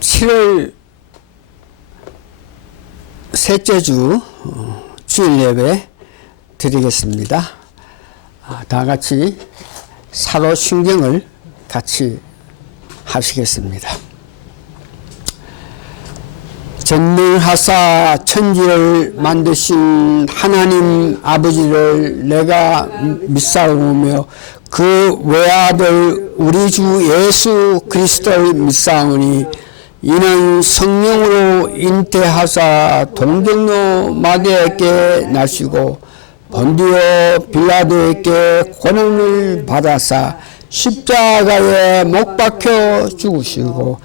7월 셋째 주 주일 예배 드리겠습니다. 다 같이 사로 신경을 같이 하시겠습니다. 전능하사 천지를 만드신 하나님 아버지를 내가 믿사오며 그 외아들 우리 주 예수 그리스도를 믿사오니 이는 성령으로 잉태하사 동정노 마귀에게 나시고 본디오 빌라도에게 고난을 받아사 십자가에 못 박혀 죽으시고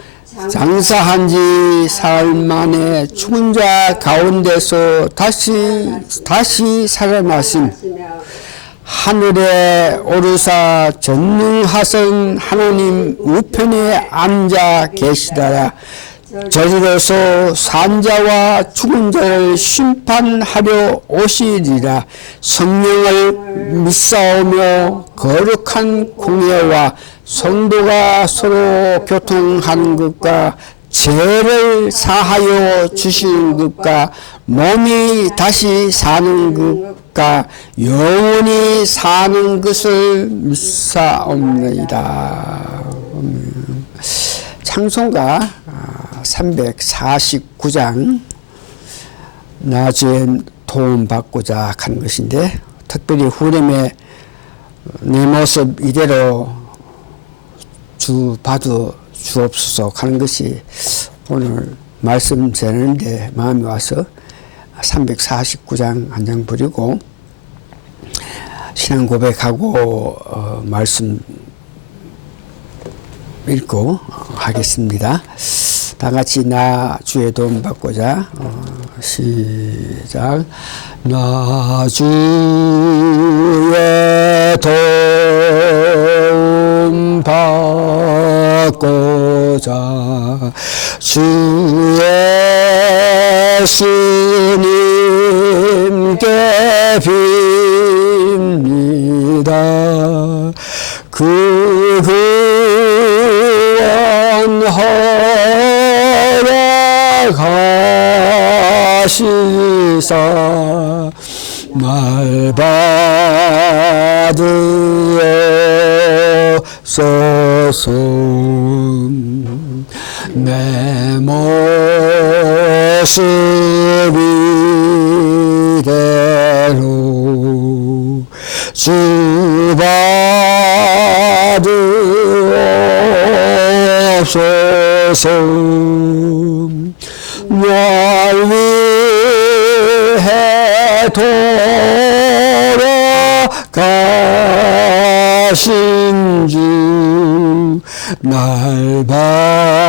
장사한 지 사흘 만에 죽은 자 가운데서 다시 살아나심 하늘에 오르사 전능하신 하나님 우편에 앉아 계시다라. 저리로서 산자와 죽은 자를 심판하려 오시리라. 성령을 믿사오며 거룩한 공예와 성도가 서로 교통하는 것과 죄를 사하여 주시는 것과 몸이 다시 사는 것과 영원히 사는 것을 믿사옵나이다. 창송가 349장 나주에 도움받고자 하는 것인데, 특별히 후렴에 내 모습 이대로 주 봐도 주옵소서 하는 것이 오늘 말씀 전하는데 마음이 와서 349장 한 장 부리고 신앙 고백하고 말씀 읽고 하겠습니다. 다 같이 나 주의 도움 받고자 시작. 나 주의 도움 받고자 주 예수님께 빕니다. 그 구원 허락하시사 날 받으옵소서. 내 모습 이대로 주 받으옵소서. 날 위해 돌아가신 주 날 받으옵소서.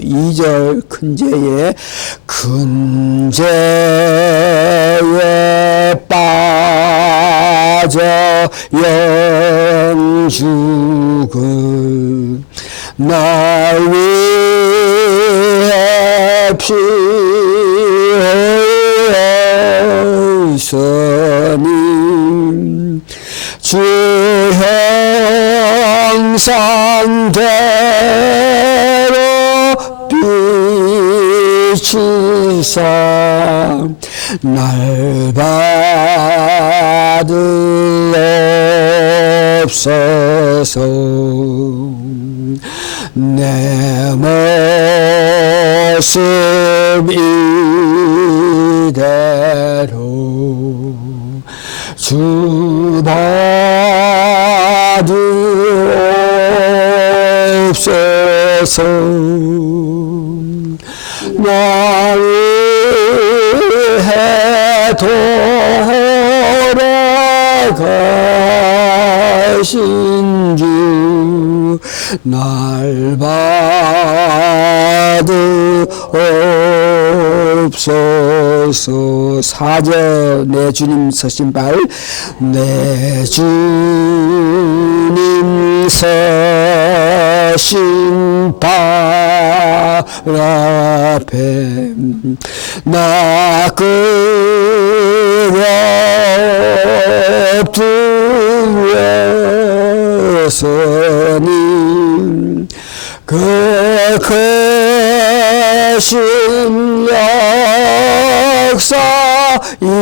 2절 큰 죄에 큰 죄에 빠져 영죽을 날 위해 피 흘렸으니 주 형상대로 비추사 날 받으옵소서. 내 모습 이대로 주 받으옵소서. 날 위해 돌아가신 주 날 받으옵소서. 4절 내 주님 서신 발 내 주님 서신 발 앞에 나 끄럽 하셨으니 그 크신 역사 이르게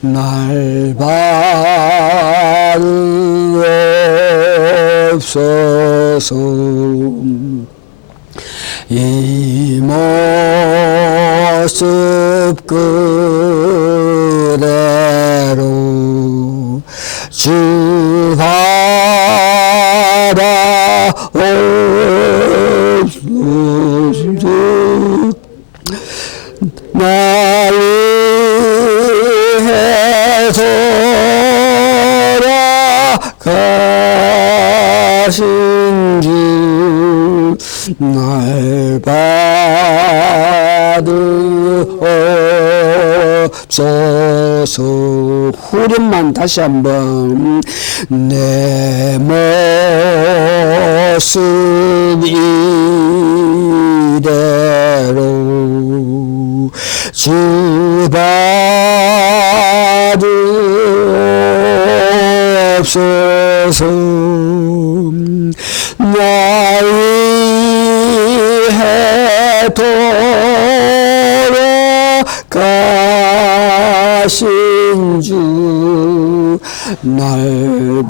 날 받으옵소서. 이 모습 그대로 주 바라옵소서. 날 위해 돌아가신 주 날 받으옵소서. 후렴만 다시 한번 내 모습 이대로 주 받으옵소서. 나 위해 돌아가신 주 날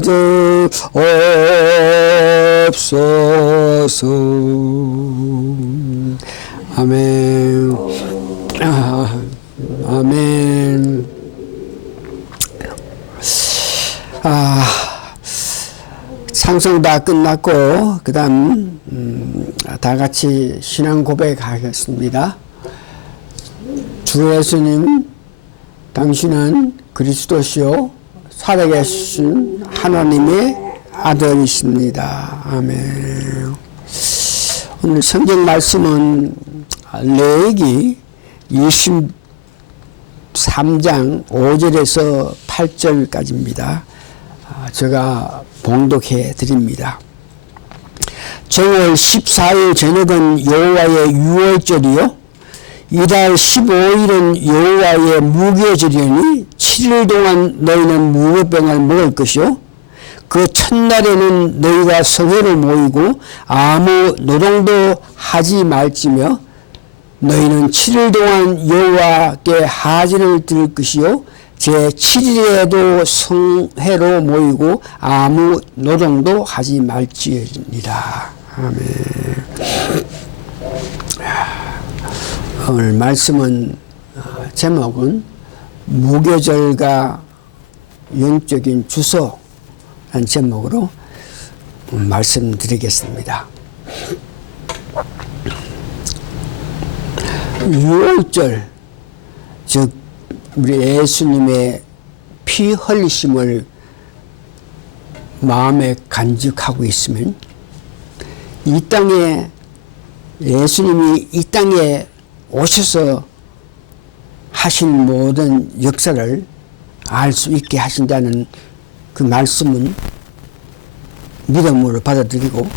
받으옵소서. 아멘. 아멘. 찬송 다 끝났고 그 다음 다 같이 신앙 고백하겠습니다. 주 예수님, 당신은 그리스도시요 살아계신 하나님의 아들이십니다. 아멘. 오늘 성경 말씀은 레위기 23장 5절에서 8절까지입니다. 제가 봉독해 드립니다. 정월 14일 저녁은 여호와의 유월절이요 이달 15일은 여호와의 무교절이니 7일 동안 너희는 무교병을 먹을 것이요 그 첫날에는 너희가 성회를 모이고 아무 노동도 하지 말지며 너희는 7일 동안 여호와께 하진을 드릴 것이요 제7일에도 성회로 모이고 아무 노동도 하지 말지니라. 아멘. 오늘 말씀은 제목은 무교절과 영적인 주소라는 제목으로 말씀드리겠습니다. 유월절, 즉 우리 예수님의 피 흘리심을 마음에 간직하고 있으면 이 땅에 예수님이 이 땅에 오셔서 하신 모든 역사를 알 수 있게 하신다는 그 말씀은 믿음으로 받아들이고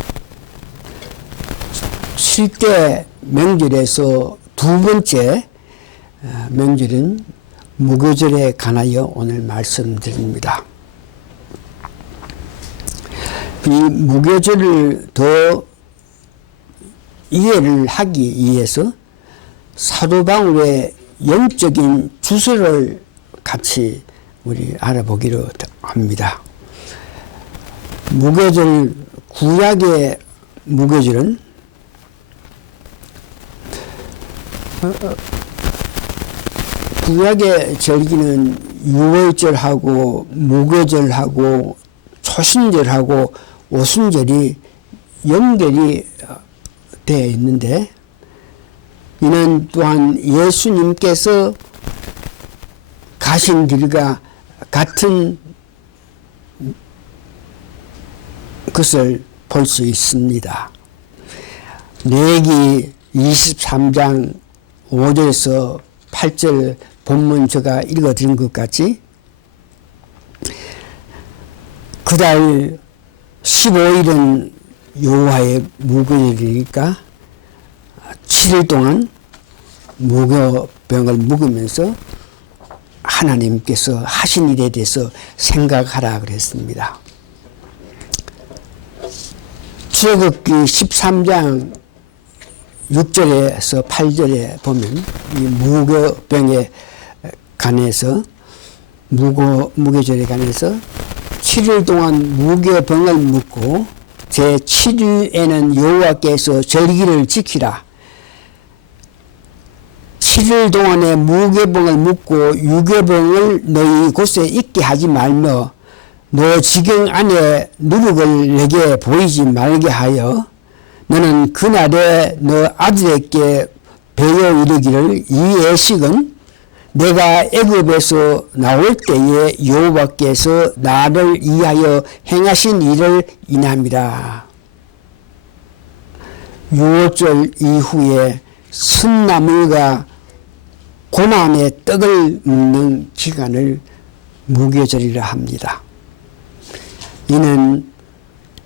7대 명절에서 두 번째 명절은 무교절에 관하여 오늘 말씀드립니다. 이 무교절을 더 이해를 하기 위해서 사도 바울의 영적인 주소를 같이 우리 알아보기로 합니다. 무교절, 구약의 무교절은 구약의 절기는 유월절하고 무교절하고 초신절하고 오순절이 연결이 되어 있는데 이는 또한 예수님께서 가신 길과 같은 것을 볼 수 있습니다. 레위기 23장 5절에서 8절 본문 제가 읽어드린 것 같이 그달 15일은 여호와의 무교절이니까 7일 동안 무교병을 묵으면서 하나님께서 하신 일에 대해서 생각하라 그랬습니다. 출애굽기 13장 6절에서 8절에 보면 이 무교병에 관해서 무교절에 관해서 7일 동안 무교병을 묻고 제 7일에는 여호와께서 절기를 지키라. 7일 동안에 무교병을 묻고 유교병을 너희 곳에 있게 하지 말며 너 지경 안에 누룩을 내게 보이지 말게 하여 너는 그날에 너 아들에게 배워 이르기를 이 예식은 내가 애굽에서 나올 때에 여호와께서 나를 위하여 행하신 일을 인함이라. 유월절 이후에 순나물과 고난의 떡을 먹는 기간을 무교절이라 합니다. 이는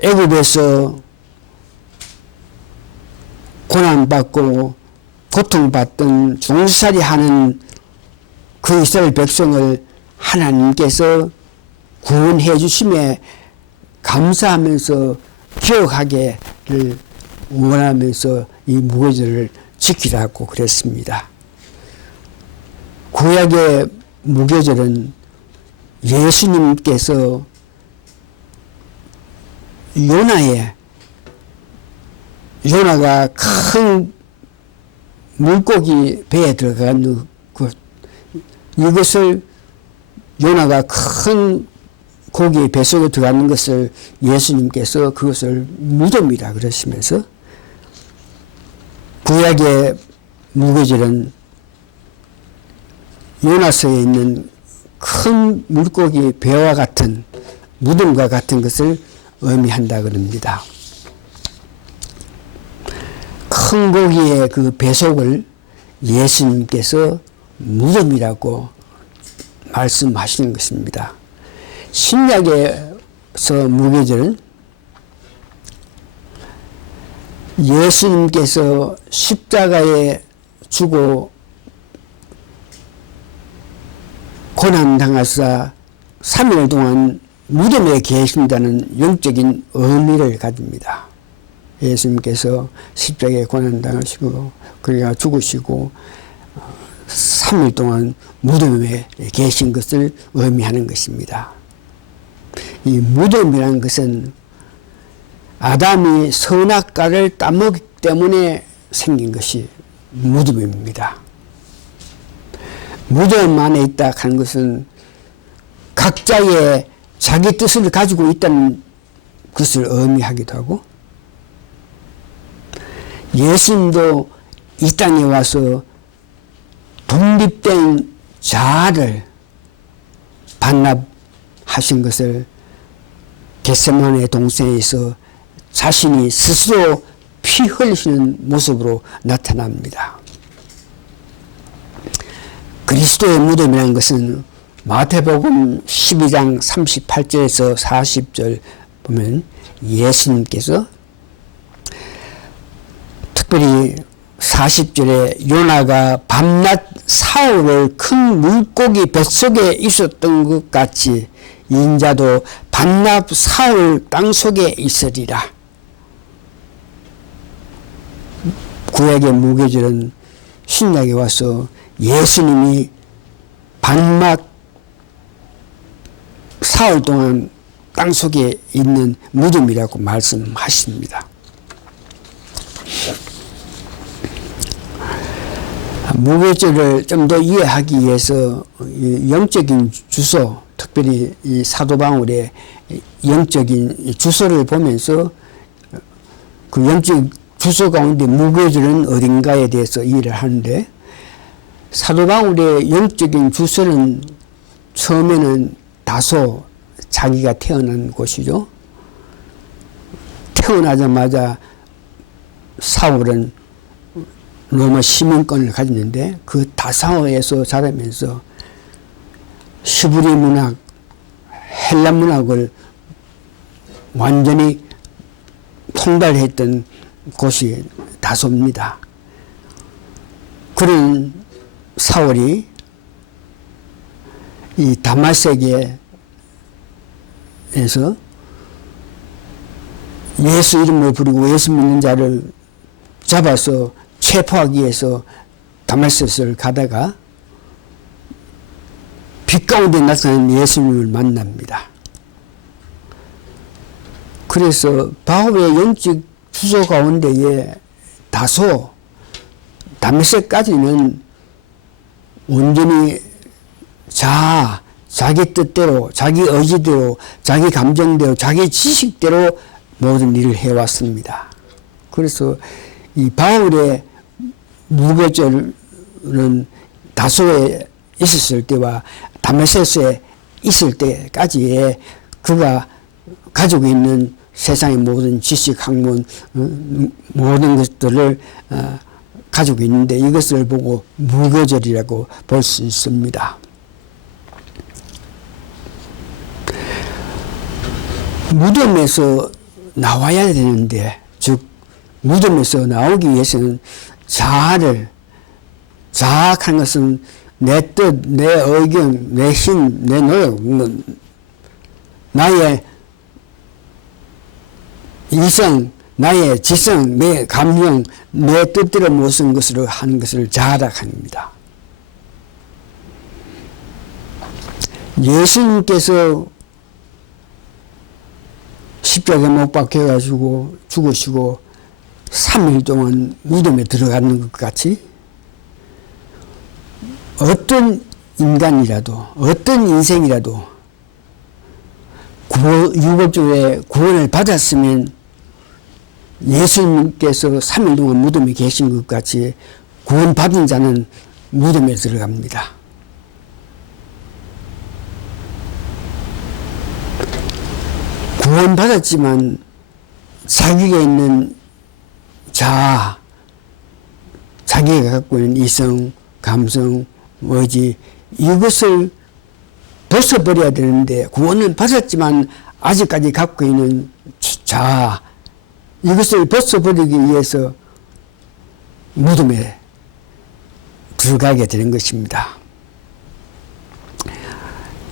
애굽에서 고난받고 고통받던 종살이 하는 그 이스라엘 백성을 하나님께서 구원해 주심에 감사하면서 기억하기를 원하면서 이 무교절을 지키라고 그랬습니다. 구약의 무교절은 예수님께서 요나가 큰 물고기 배에 들어간 이것을 요나가 큰 고기 뱃속에 들어가는 것을 예수님께서 그것을 무덤이라 그러시면서 구약의 무교절은 요나서에 있는 큰 물고기 배와 같은 무덤과 같은 것을 의미한다 그럽니다. 큰 고기의 그 배속을 예수님께서 무덤이라고 말씀하시는 것입니다. 신약에서 무교절은 예수님께서 십자가에 죽어 고난당하사 3일 동안 무덤에 계신다는 영적인 의미를 가집니다. 예수님께서 십자가에 고난당하시고 그가 죽으시고 3일 동안 무덤에 계신 것을 의미하는 것입니다. 이 무덤이라는 것은 아담이 선악과를 따먹기 때문에 생긴 것이 무덤입니다. 무덤 안에 있다 하는 것은 각자의 자기 뜻을 가지고 있다는 것을 의미하기도 하고 예수님도 이 땅에 와서 독립된 자아를 반납하신 것을 겟세마네 동산에서 자신이 스스로 피 흘리시는 모습으로 나타납니다. 그리스도의 무덤이라는 것은 마태복음 12장 38절에서 40절 보면 예수님께서 특별히 40절에 요나가 밤낮 사흘을 큰 물고기 뱃속에 있었던 것 같이 인자도 밤낮 사흘 땅속에 있으리라. 구약의 무교절은 신약에 와서 예수님이 밤낮 사흘 동안 땅속에 있는 무덤이라고 말씀하십니다. 무교절을 좀 더 이해하기 위해서 영적인 주소, 특별히 이 사도 바울의 영적인 주소를 보면서 그 영적 주소 가운데 무교절은 어딘가에 대해서 이해를 하는데 사도 바울의 영적인 주소는 처음에는 다소 자기가 태어난 곳이죠. 태어나자마자 사울은 로마 시민권을 가졌는데 그 다사오에서 자라면서 시브리 문학, 헬라 문학을 완전히 통달했던 곳이 다소입니다. 그런 사울이 이 다마섹에서 예수 이름을 부르고 예수 믿는 자를 잡아서 체포하기 위해서 다마섹을 가다가 빛 가운데 나타난 예수님을 만납니다. 그래서 바울의 영적 주소 가운데에 다소 다메섹까지는 온전히 자기 뜻대로, 자기 의지대로, 자기 감정대로, 자기 지식대로 모든 일을 해왔습니다. 그래서 이 바울의 무거절은 다소에 있었을 때와 다메섹에 있을 때까지의 그가 가지고 있는 세상의 모든 지식, 학문, 모든 것들을 가지고 있는데 이것을 보고 무거절이라고 볼 수 있습니다. 무덤에서 나와야 되는데, 즉 무덤에서 나오기 위해서는 자학한 것은 내 뜻, 내 의견, 내 힘, 내 노력, 나의 이성, 나의 지성, 내 감정, 내 뜻대로 모든 것으로 하는 것을 자학합니다. 예수님께서 십자가에 못 박혀가지고 죽으시고 3일 동안 무덤에 들어가는 것 같이 어떤 인간이라도, 어떤 인생이라도 유골조의 구원을 받았으면 예수님께서 3일 동안 무덤에 계신 것 같이 구원받은 자는 무덤에 들어갑니다. 구원받았지만 자기가 있는 자기가 갖고 있는 이성, 감성, 의지 이것을 벗어버려야 되는데 구원을 받았지만 아직까지 갖고 있는 이것을 벗어버리기 위해서 무덤에 들어가게 되는 것입니다.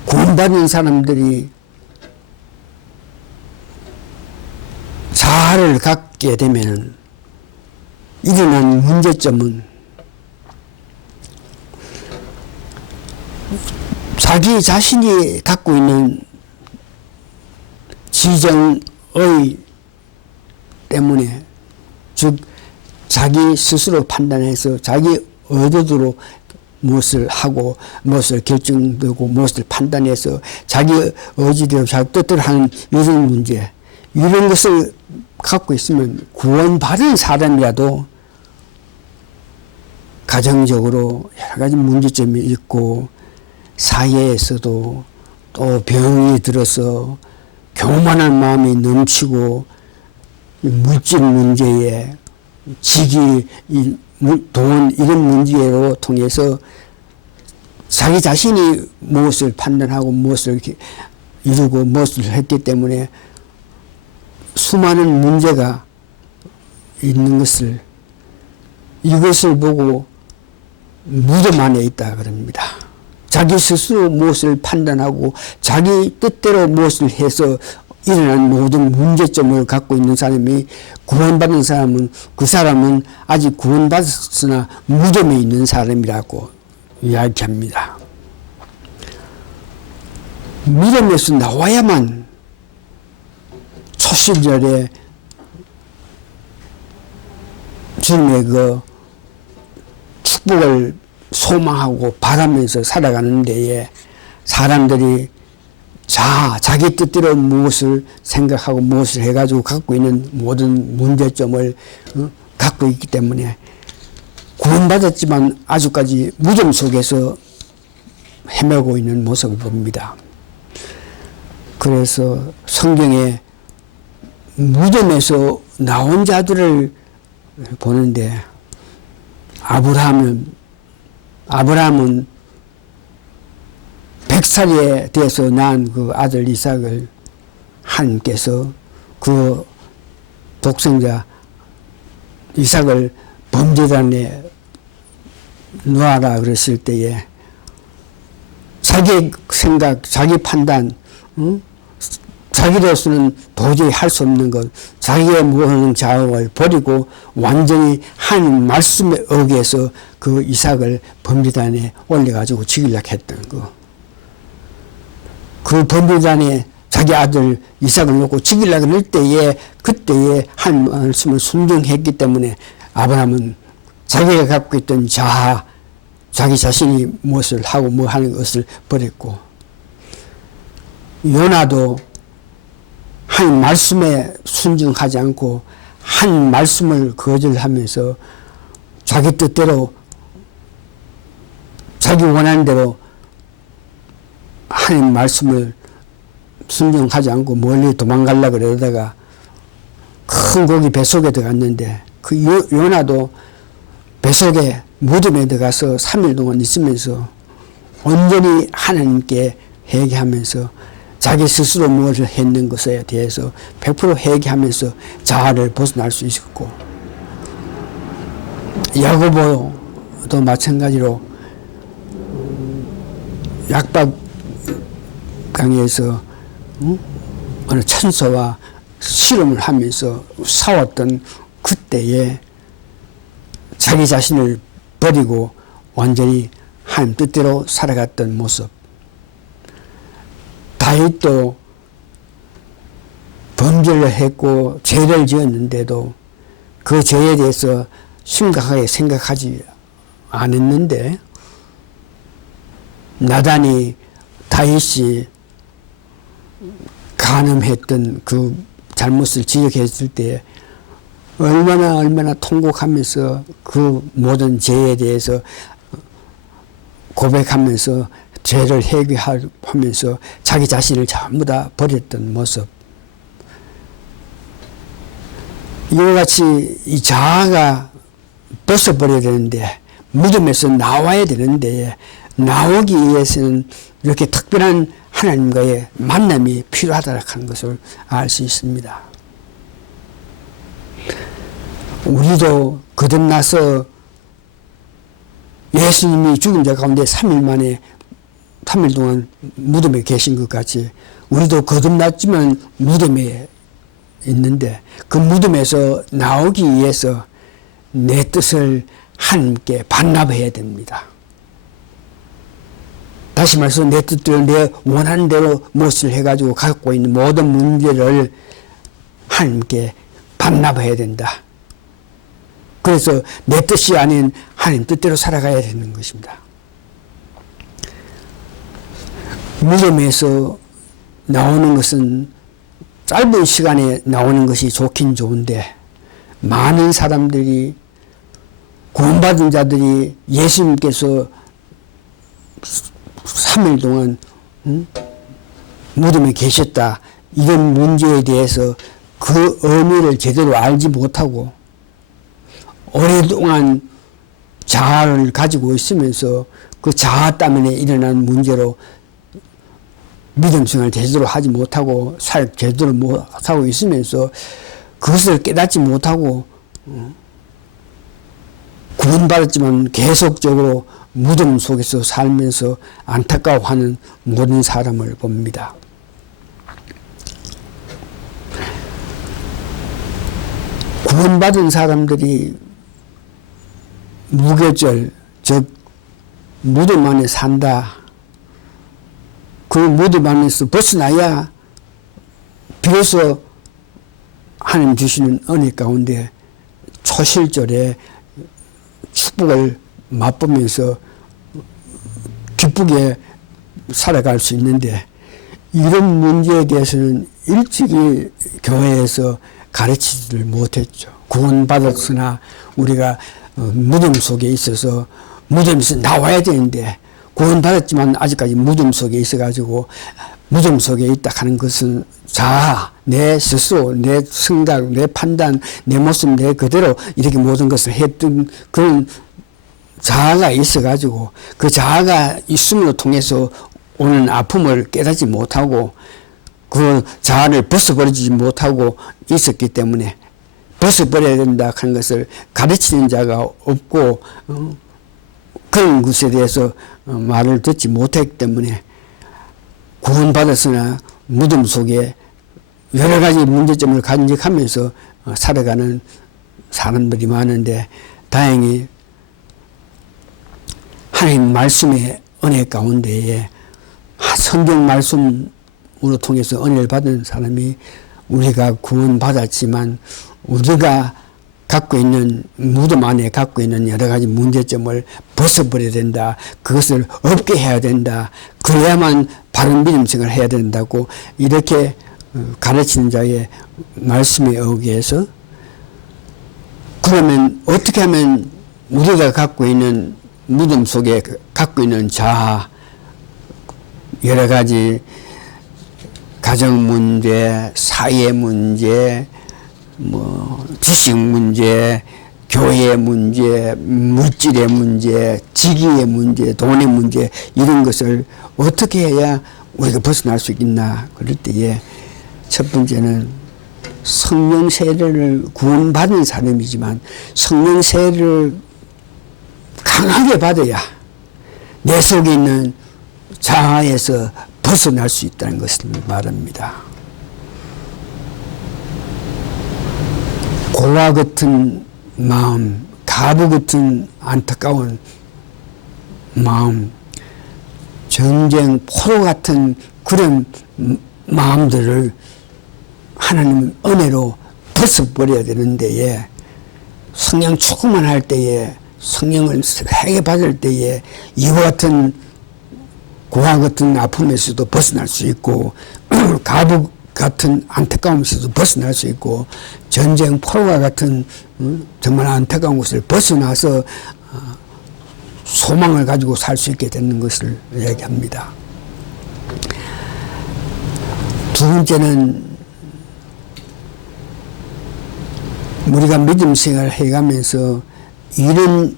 구원받은 사람들이 자아를 갖게 되면 일어난 문제점은 자기 자신이 갖고 있는 지정의 때문에, 즉 자기 스스로 판단해서 자기 의도대로 무엇을 하고 무엇을 결정되고 무엇을 판단해서 자기 의지대로 자기 뜻대로 하는 이런 문제, 이런 것을 갖고 있으면 구원받은 사람이라도 가정적으로 여러 가지 문제점이 있고 사회에서도 또 병이 들어서 교만한 마음이 넘치고 물질 문제에 직위, 돈 이런 문제로 통해서 자기 자신이 무엇을 판단하고 무엇을 이루고 무엇을 했기 때문에 수많은 문제가 있는 것을 이것을 보고 무덤 안에 있다 그럽니다. 자기 스스로 무엇을 판단하고 자기 뜻대로 무엇을 해서 일어난 모든 문제점을 갖고 있는 사람이 구원받은 사람은 그 사람은 아직 구원받았으나 무덤에 있는 사람이라고 이야기합니다. 무덤에서 나와야만 초실절에 주님의 그 축복을 소망하고 바라면서 살아가는 데에 사람들이 자기 뜻대로 무엇을 생각하고 무엇을 해가지고 갖고 있는 모든 문제점을 갖고 있기 때문에 구원받았지만 아직까지 무덤 속에서 헤매고 있는 모습을 봅니다. 그래서 성경에 무덤에서 나온 자들을 보는데 아브라함은 100살에 돼서 낳은 그 아들 이삭을 하나님께서 그 독생자 이삭을 범죄단에 놓아라 그랬을 때에 자기 생각, 자기 판단, 응? 자기로서는 도저히 할 수 없는 것, 자기의 무언 자업을 버리고 완전히 한 말씀에 의해서 그 이삭을 번비단에 올려가지고 죽이려고 했던 거. 그 번비단에 자기 아들 이삭을 놓고 죽이려고 할 때에 그때에 한 말씀을 순종했기 때문에 아브라함은 자기가 갖고 있던 자아, 자기 자신이 무엇을 하고 뭐 하는 것을 버렸고, 요나도 한 말씀에 순종하지 않고 한 말씀을 거절하면서 자기 뜻대로 자기 원하는 대로 하나님 말씀을 순종하지 않고 멀리 도망가려고 그러다가 큰 고기 뱃속에 들어갔는데 그 요나도 뱃속에 무덤에 들어가서 3일 동안 있으면서 온전히 하나님께 회개하면서 자기 스스로 무엇을 했는 것에 대해서 100% 회개하면서 자아를 벗어날 수 있었고, 야고보도 마찬가지로 약박강에서 어느 천사와 실험을 하면서 싸웠던 그때에 자기 자신을 버리고 완전히 하나님 뜻대로 살아갔던 모습. 다윗도 범죄를 했고 죄를 지었는데도 그 죄에 대해서 심각하게 생각하지 않았는데, 나단이 다윗이 간음했던 그 잘못을 지적했을 때 얼마나 통곡하면서 그 모든 죄에 대해서 고백하면서 죄를 회개하면서 자기 자신을 전부 다 버렸던 모습. 이와 같이 이 자아가 벗어버려야 되는데, 무덤에서 나와야 되는데, 나오기 위해서는 이렇게 특별한 하나님과의 만남이 필요하다는 것을 알 수 있습니다. 우리도 거듭나서 예수님이 죽은 자 가운데 3일 만에 3일 동안 무덤에 계신 것 같이 우리도 거듭났지만 무덤에 있는데 그 무덤에서 나오기 위해서 내 뜻을 하나님께 반납해야 됩니다. 다시 말해서 내 뜻대로 내 원하는 대로 무엇을 해가지고 갖고 있는 모든 문제를 하나님께 반납해야 된다. 그래서 내 뜻이 아닌 하나님 뜻대로 살아가야 되는 것입니다. 무덤에서 나오는 것은 짧은 시간에 나오는 것이 좋긴 좋은데, 많은 사람들이, 구원받은 자들이 예수님께서 3일 동안 무덤에 계셨다, 이런 문제에 대해서 그 의미를 제대로 알지 못하고 오랫동안 자아를 가지고 있으면서 그 자아 때문에 일어난 문제로 믿음 생활을 제대로 하지 못하고 제대로 못하고 있으면서 그것을 깨닫지 못하고 구원받았지만 계속적으로 무덤 속에서 살면서 안타까워하는 모든 사람을 봅니다. 구원받은 사람들이 무교절, 즉 무덤 안에 산다. 그 무덤 안에서 벗어나야 비로소 하나님 주시는 은혜 가운데 초실절에 축복을 맛보면서 기쁘게 살아갈 수 있는데, 이런 문제에 대해서는 일찍이 교회에서 가르치지를 못했죠. 구원받았으나 우리가 무덤 속에 있어서 무덤에서 나와야 되는데, 구원받았지만 아직까지 무덤 속에 있어가지고 무덤 속에 있다 하는 것은 자아, 내 스스로, 내 생각, 내 판단, 내 모습, 내 그대로 이렇게 모든 것을 했던 그런 자아가 있어가지고 그 자아가 있음으로 통해서 오는 아픔을 깨닫지 못하고 그 자아를 벗어버리지 못하고 있었기 때문에 벗어버려야 된다 하는 것을 가르치는 자가 없고, 그런 것에 대해서 말을 듣지 못했기 때문에 구원받았으나 무덤 속에 여러 가지 문제점을 간직하면서 살아가는 사람들이 많은데, 다행히 하나님 말씀의 은혜 가운데에 성경 말씀으로 통해서 은혜를 받은 사람이, 우리가 구원받았지만 우리가 갖고 있는, 무덤 안에 갖고 있는 여러 가지 문제점을 벗어버려야 된다. 그것을 없게 해야 된다. 그래야만 바른 믿음생활을 해야 된다고 이렇게 가르치는 자의 말씀에 의해서, 그러면 어떻게 하면 우리가 갖고 있는 무덤 속에 갖고 있는 자아, 여러 가지 가정 문제, 사회 문제, 지식 문제, 교회 문제, 물질의 문제, 직위의 문제, 돈의 문제, 이런 것을 어떻게 해야 우리가 벗어날 수 있나. 그럴 때에 첫 번째는 성령 세례를 구원받은 사람이지만 성령 세례를 강하게 받아야 내 속에 있는 자아에서 벗어날 수 있다는 것을 말합니다. 고와 같은 마음, 가부 같은 안타까운 마음, 전쟁 포로 같은 그런 마음들을 하나님 은혜로 벗어버려야 되는데, 성령 축구만 할 때에, 성령을 세게 받을 때에 이와 같은 고와 같은 아픔에서도 벗어날 수 있고, 가부 같은 안타까움에서도 벗어날 수 있고, 전쟁 포로와 같은 정말 안타까운 것을 벗어나서 소망을 가지고 살 수 있게 되는 것을 이야기합니다. 두 번째는 우리가 믿음 생활을 해가면서 이런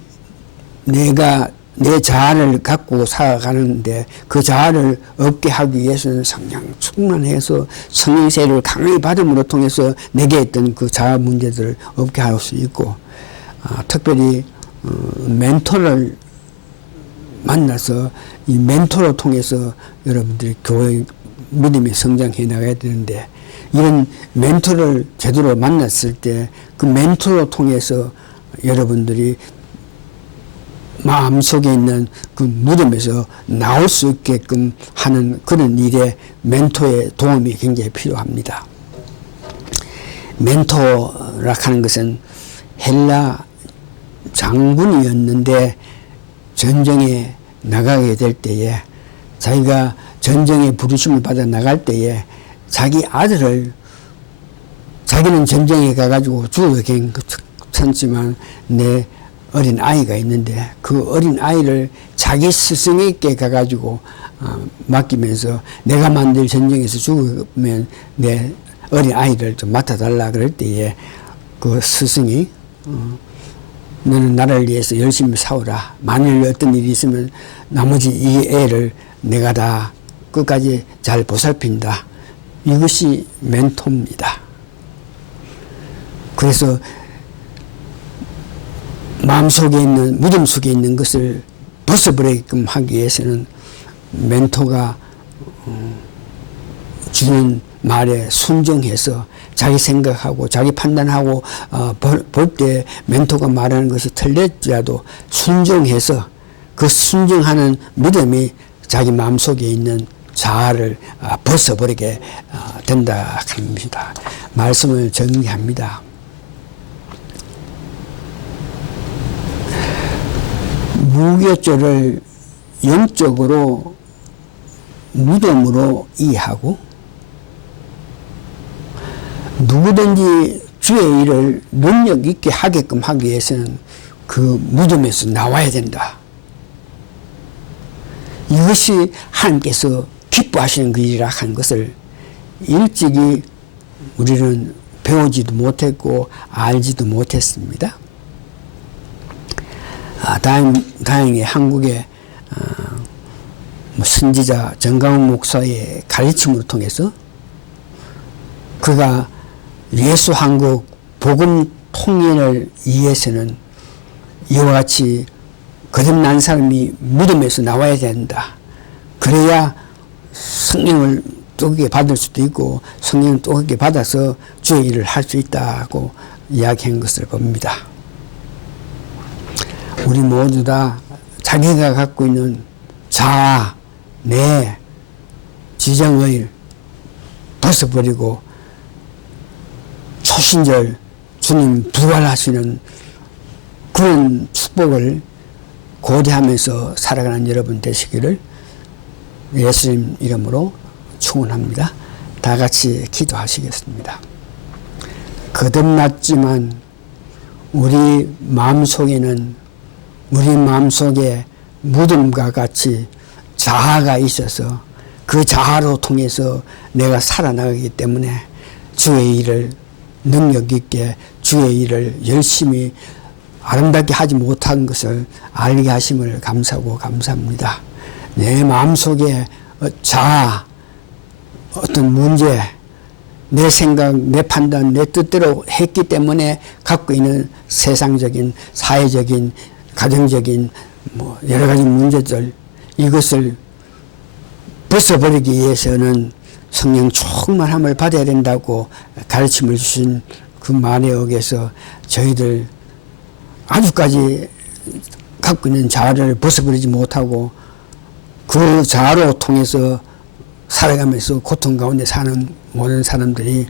내가 내 자아를 갖고 살아가는데, 그 자아를 얻게 하기 위해서는 성령 충만해서 성령 세례를 강하게 받음으로 통해서 내게 있던 그 자아 문제들을 얻게 할 수 있고, 특별히 멘토를 만나서 이 멘토를 통해서 여러분들이 교회 믿음이 성장해 나가야 되는데, 이런 멘토를 제대로 만났을 때 그 멘토를 통해서 여러분들이 마음속에 있는 그 무덤에서 나올 수 있게끔 하는 그런 일에 멘토의 도움이 굉장히 필요합니다. 멘토라 하는 것은 헬라 장군이었는데 전쟁에 나가게 될 때에, 자기가 전쟁에 부르심을 받아 나갈 때에 자기 아들을, 자기는 전쟁에 가가지고 죽어도 괜찮지만 내 어린 아이가 있는데 그 어린 아이를 자기 스승에게 가가지고 맡기면서, 내가 만들 전쟁에서 죽으면 내 어린 아이를 좀 맡아달라 그럴 때에 그 스승이 너는 나를 위해서 열심히 싸우라. 만일 어떤 일이 있으면 나머지 이 애를 내가 다 끝까지 잘 보살핀다. 이것이 멘토입니다. 그래서 마음속에 있는, 무덤 속에 있는 것을 벗어버리게끔 하기 위해서는 멘토가 주는 말에 순종해서 자기 생각하고 자기 판단하고 볼 때 멘토가 말하는 것이 틀렸지라도 순종해서 그 순종하는 믿음이 자기 마음속에 있는 자아를 벗어버리게 된다 합니다. 말씀을 정리합니다. 무교절을 영적으로 무덤으로 이해하고, 누구든지 주의 일을 능력 있게 하게끔 하기 위해서는 그 무덤에서 나와야 된다. 이것이 하나님께서 기뻐하시는 그 일이라 하는 것을 일찍이 우리는 배우지도 못했고 알지도 못했습니다. 다행히 한국의 선지자 정강훈 목사의 가르침을 통해서 그가 예수 한국 복음 통일을 위해서는 이와 같이 거듭난 사람이 믿음에서 나와야 된다. 그래야 성령을 또하게 받을 수도 있고 성령을 또하게 받아서 주의 일을 할 수 있다고 이야기한 것을 봅니다. 우리 모두 다 자기가 갖고 있는 자아, 내, 지정을 벗어버리고 초신절 주님 부활하시는 그런 축복을 고대하면서 살아가는 여러분 되시기를 예수님 이름으로 축원합니다. 다 같이 기도하시겠습니다. 거듭났지만 우리 마음속에는 우리 마음속에 무덤과 같이 자아가 있어서 그 자아로 통해서 내가 살아나가기 때문에 주의 일을 능력 있게 주의 일을 열심히 아름답게 하지 못한 것을 알게 하심을 감사하고 감사합니다. 내 마음속에 자아, 어떤 문제, 내 생각, 내 판단, 내 뜻대로 했기 때문에 갖고 있는 세상적인, 사회적인, 가정적인 여러 가지 문제들, 이것을 벗어버리기 위해서는 성령 충만함을 받아야 된다고 가르침을 주신 그 말에 의해서 저희들 아주까지 갖고 있는 자아를 벗어버리지 못하고 그 자아로 통해서 살아가면서 고통 가운데 사는 모든 사람들이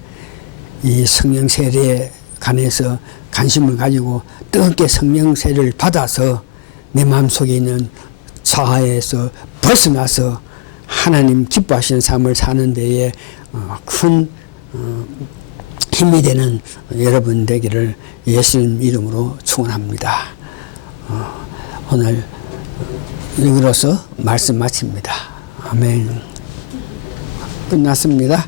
이 성령 세례에 관해서 관심을 가지고 뜨겁게 성령 세례를 받아서 내 마음속에 있는 자아에서 벗어나서 하나님 기뻐하시는 삶을 사는 데에 큰 힘이 되는 여러분 되기를 예수님 이름으로 축원합니다. 오늘 여기로서 말씀 마칩니다. 아멘. 끝났습니다.